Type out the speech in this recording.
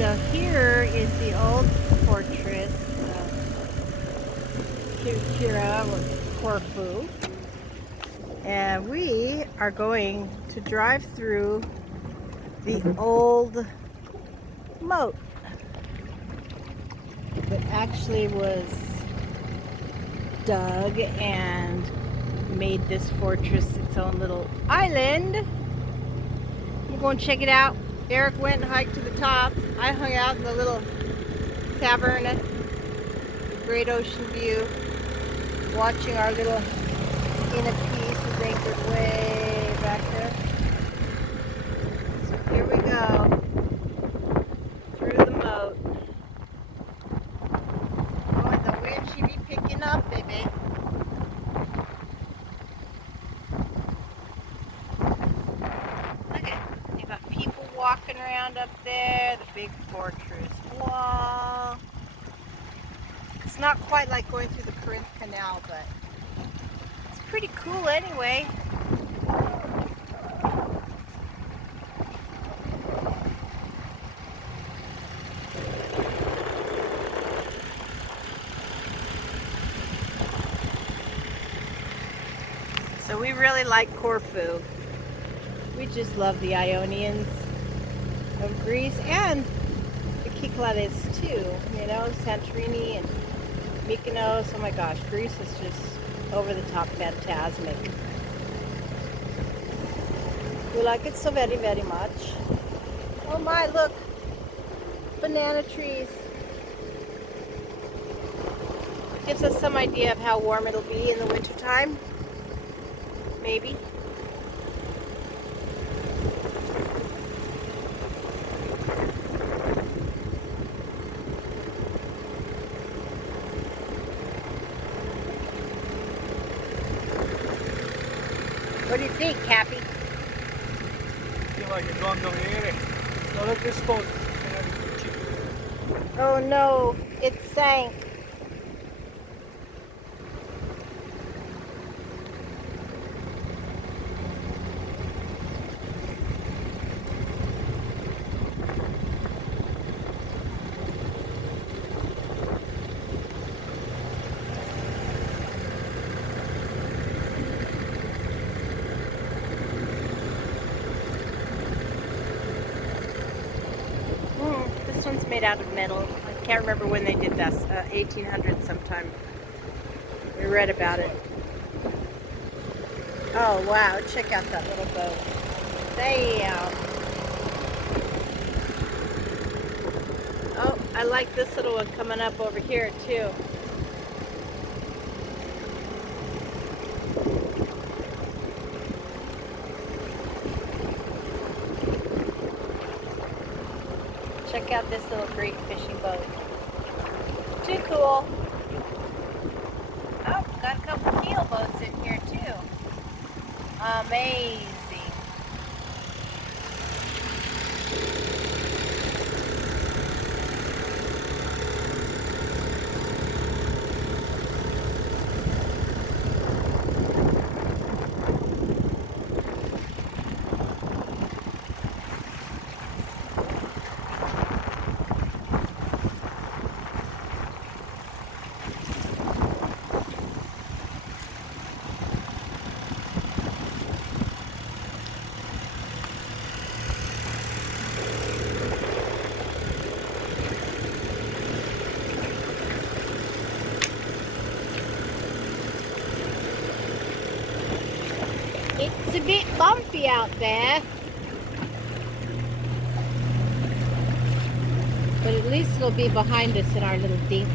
So here is the old fortress of Kerkyra Corfu, and we are going to drive through the old moat that actually was dug and made this fortress its own little island. We're going to check it out. Eric went and hiked to the top. I hung out in the little tavern, great ocean view, watching our little Ina piece is anchored way back there. So here we go, through the moat. Oh, and the wind should be picking up, baby. Look at, you got people walking around up there, the big fortress wall. It's not quite like going through the Corinth Canal, but it's pretty cool anyway. So we really like Corfu. We just love the Ionians of Greece and the Cyclades too, you know, Santorini and Mykonos. Oh my gosh, Greece is just over the top fantastic. We like it so very, very much. Oh my, look, banana trees. Gives us some idea of how warm it'll be in the wintertime. Maybe. What do you think, Cappy? I feel like it's gone down here. No, look, this boat. Oh no, it sank. This one's made out of metal. I can't remember when they did this. 1800 sometime. We read about it. Oh wow, check out that little boat. Damn. Oh, I like this little one coming up over here too. Check out this little great fishing boat. Too cool. Oh, got a couple keel boats in here too. Amazing. It's a bit bumpy out there, but at least it'll be behind us in our little dink.